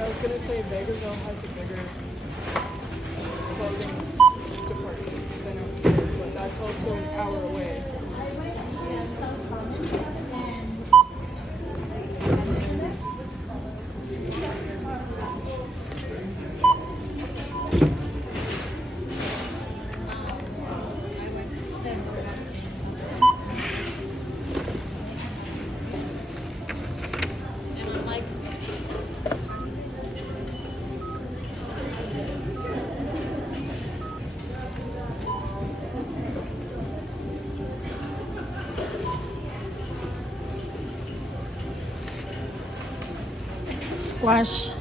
I was gonna say Bakerville has a bigger clothing department than up here, but that's also an hour away. Squash.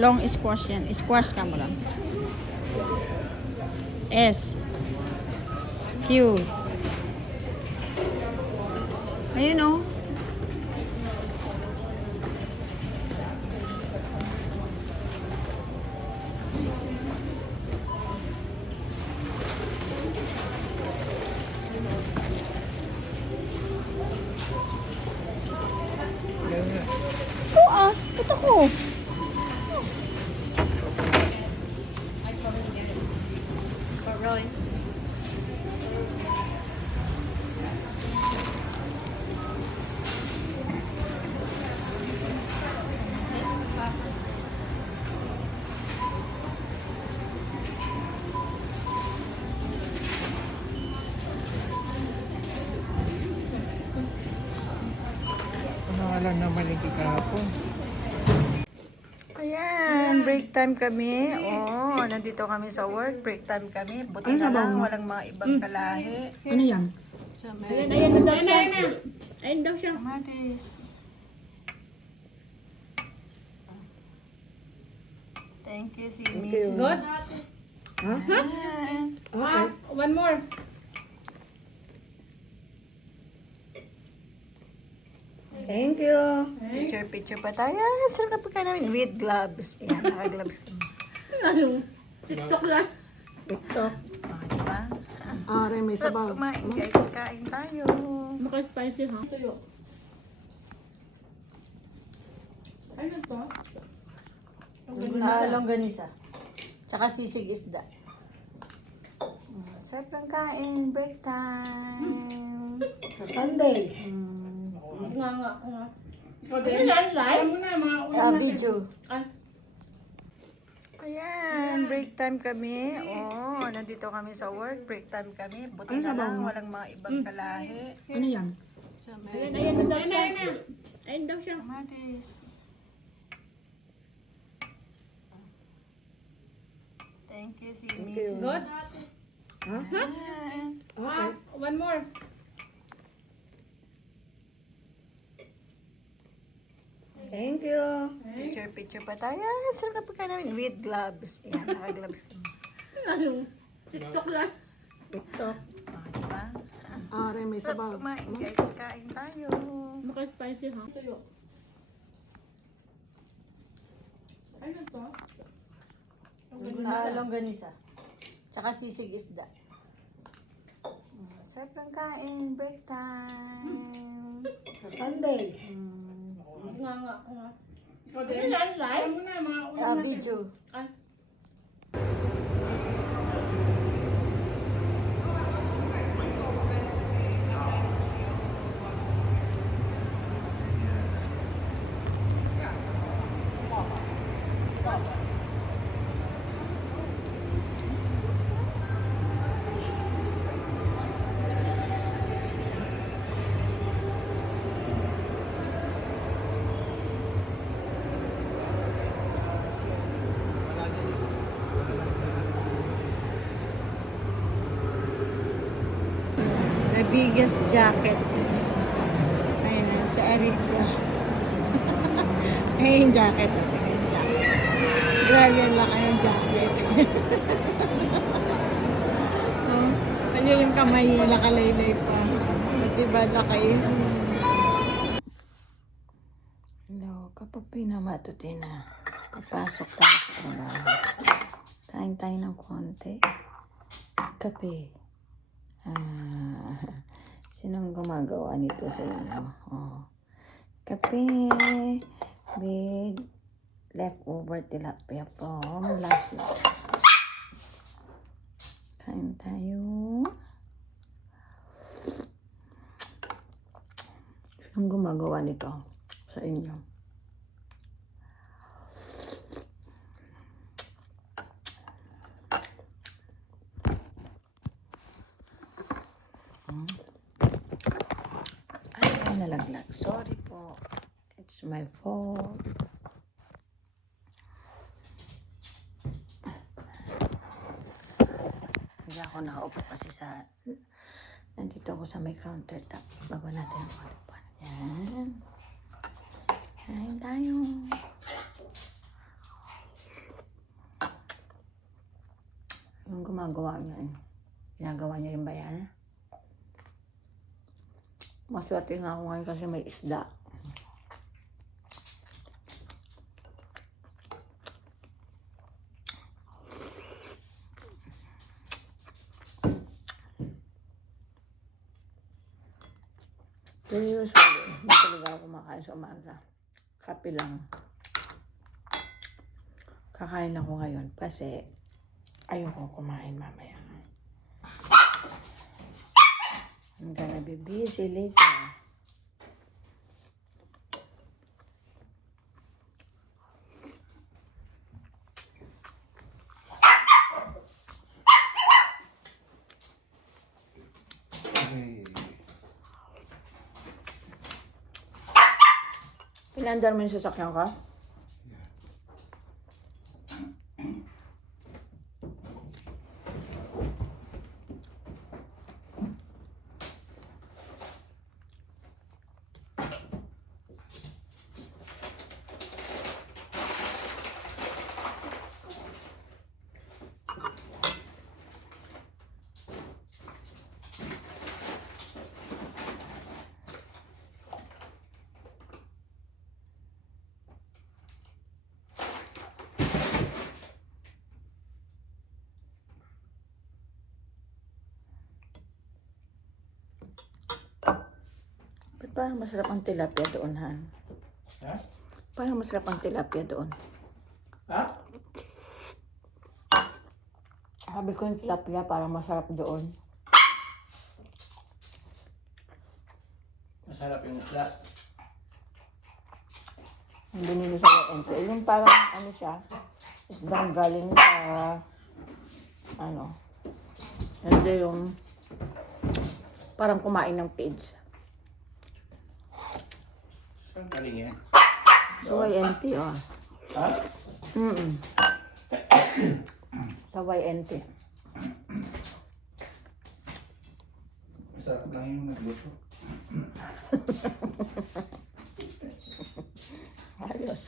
Long squash yan. Squash ka mo lang. S. Q. Ayun o. Ito ah. Ito ko. Oh, really? Pangalan na malingki kahapon. Ayan, break time kami. Oh, nandito kami sa work. Break time kami. Buti na lang, walang mga ibang kalahi. Ano yan? Sa Ayan daw siya. Ayun daw siya. kamatis. Thank you, Simi. Good? Ha? Ayan. Okay. One more. Thank you. Picture pa tayo. Ayan, sarap na pagkain namin. With gloves. Ayan, naka-gloves kami. TikTok lang. TikTok. Oh, diba? Ah, may Sarap sabaw. kumain, guys. Kain tayo. Maka-spicy ha? Tuyo. Ano to? Longganisa. Tsaka sisig isda. Sarap ng kain. Break time. Sa Sunday. Nga. Ano yan? Live? Ano na mga ulam natin? Video. Ay. Ayan, break time kami. Oh, nandito kami sa work. Break time kami. Buti na lang, walang mga ibang kalahi. Ano yan? Sa Ayan daw siya. Ayun daw siya. kamatis. Thank you, Simi. Good? Ha? Ayan. Okay. One more. Thank you. Picture pa tayo. Ayan, sarap na pagkain namin. With gloves. Ayan, naka-gloves kami. TikTok lang. TikTok. Oh, diba? Ah, may Sarap sabaw. kumain, guys. Kain tayo. Maka-spicy ha? Tuyo. Ano to? Longganisa. Tsaka sisig isda. Sarap ng kain. Break time. Sa Sunday. Nga. Ano yan? Live? Ano na mga ulam natin? Video. Ay. The biggest jacket. Ayan, sa Aritza. Ayan yung jacket. Grabe yung laki yung jacket. So, ayan yung kamay niya, nakalaylay pa. Diba laki? Hello, kapag pinamatutin na, papasok tayo sa unahan. Kain tayo ng konti. Kape. Sinong gumagawa nito sa inyo? Oh. Kape with leftover tilapia from last night. Kain tayo. Saan gumagawa nito sa inyo? Ay, nalaglag. Sorry po. It's my fault. Hindi ako nakaupo kasi nandito ako sa may countertop. Bago natin ang kalipan. Yan. Kain tayo. Yung gumagawa niya eh. Ginagawa niya rin ba yan? Maswerte nga ako ngayon kasi may isda. Pero usually, hindi talaga ako kumakain sa umaga. Kape lang. Kakain ako ngayon kasi ayoko kumain mamaya. I'm gonna be busy later. Pinandar mo yung sasakyan ka? Parang masarap ang tilapia doon, Han. Ha? Parang masarap ang tilapia doon. Ha? Sabi ko yung tilapia parang masarap doon. Masarap yung isla. Yung binili sa WNT. Yung parang ano siya, isdang galing sa ano. Hindi yung parang kumain ng pigs. Saan galing yan? Sa YNT, oh. Ha? Sa YNT. Masarap lang yung nagluto. Ayos.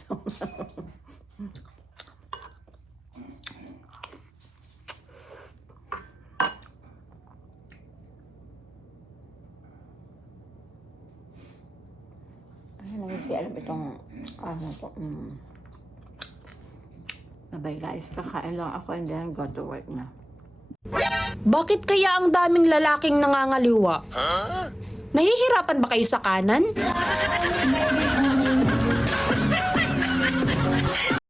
Ay, hindi alam itong ano to. Bye guys, kakain lang ako and then go to work na. Bakit kaya ang daming lalaking nangangaliwa? Nahihirapan ba kayo sa kanan?